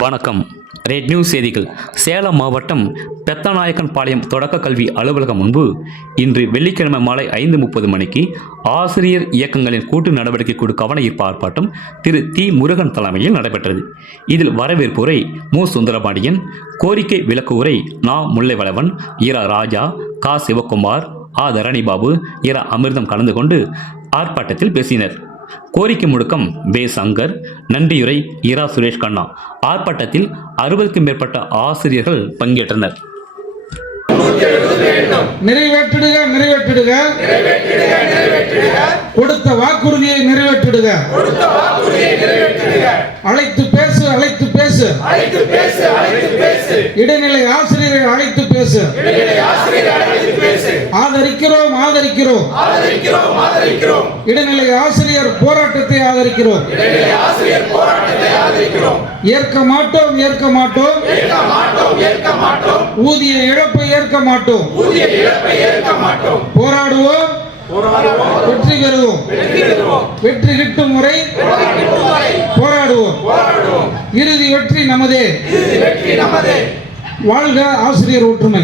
வணக்கம். Red news செய்திகள். சேலம் மாவட்டம் பெத்தநாயக்கன் பாளையம் தொடக்க கல்வி அலுவலகம் முன்பு இன்று வெள்ளிக்கிழமை மாலை ஐந்து முப்பது மணிக்கு ஆசிரியர் இயக்கங்களின் கூட்டு நடவடிக்கை குழு கவன ஈர்ப்பு ஆர்ப்பாட்டம் திரு தி முருகன் தலைமையில் நடைபெற்றது. இதில் வரவேற்புரை மு. சுந்தரபாண்டியன் கோரிக்கை விளக்கு உரை நா. முல்லைவளவன் இரா. ராஜா கா. சிவகுமார் ஆ. தரணிபாபு இரா. அமிர்தம் கலந்து கொண்டு ஆர்ப்பாட்டத்தில் பேசினர். கோரிக்கை முடுக்கம் வே. சங்கர் நன்றியுரை இரா. சுரேஷ் கண்ணா. ஆர்ப்பாட்டத்தில் அறுபதுக்கும் மேற்பட்ட ஆசிரியர்கள் பங்கேற்றனர். நிறைவேற்றிடுக நிறைவேற்றிடுக. கொடுத்த வாக்குறுதியை நிறைவேற்றிடுக. அழைத்து பேசு அழைத்து பேசு. இடைநிலை ஆசிரியரை அழைத்து பேசு. ஆதரிக்கிறோம் ஆதரிக்கிறோம். இடைநிலை ஆசிரியர் போராட்டத்தை ஆதரிக்கிறோம். ஏற்க மாட்டோம் ஏற்க மாட்டோம். ஊதிய இழப்பை ஏற்க மாட்டோம். போராடுவோம். வெற்றி பெறுவோம். வெற்றி கிட்டும் முறை. போராடுவோம். இறுதி வெற்றி நமதே. வாழ்க ஆசிரியர் ஒற்றுமை.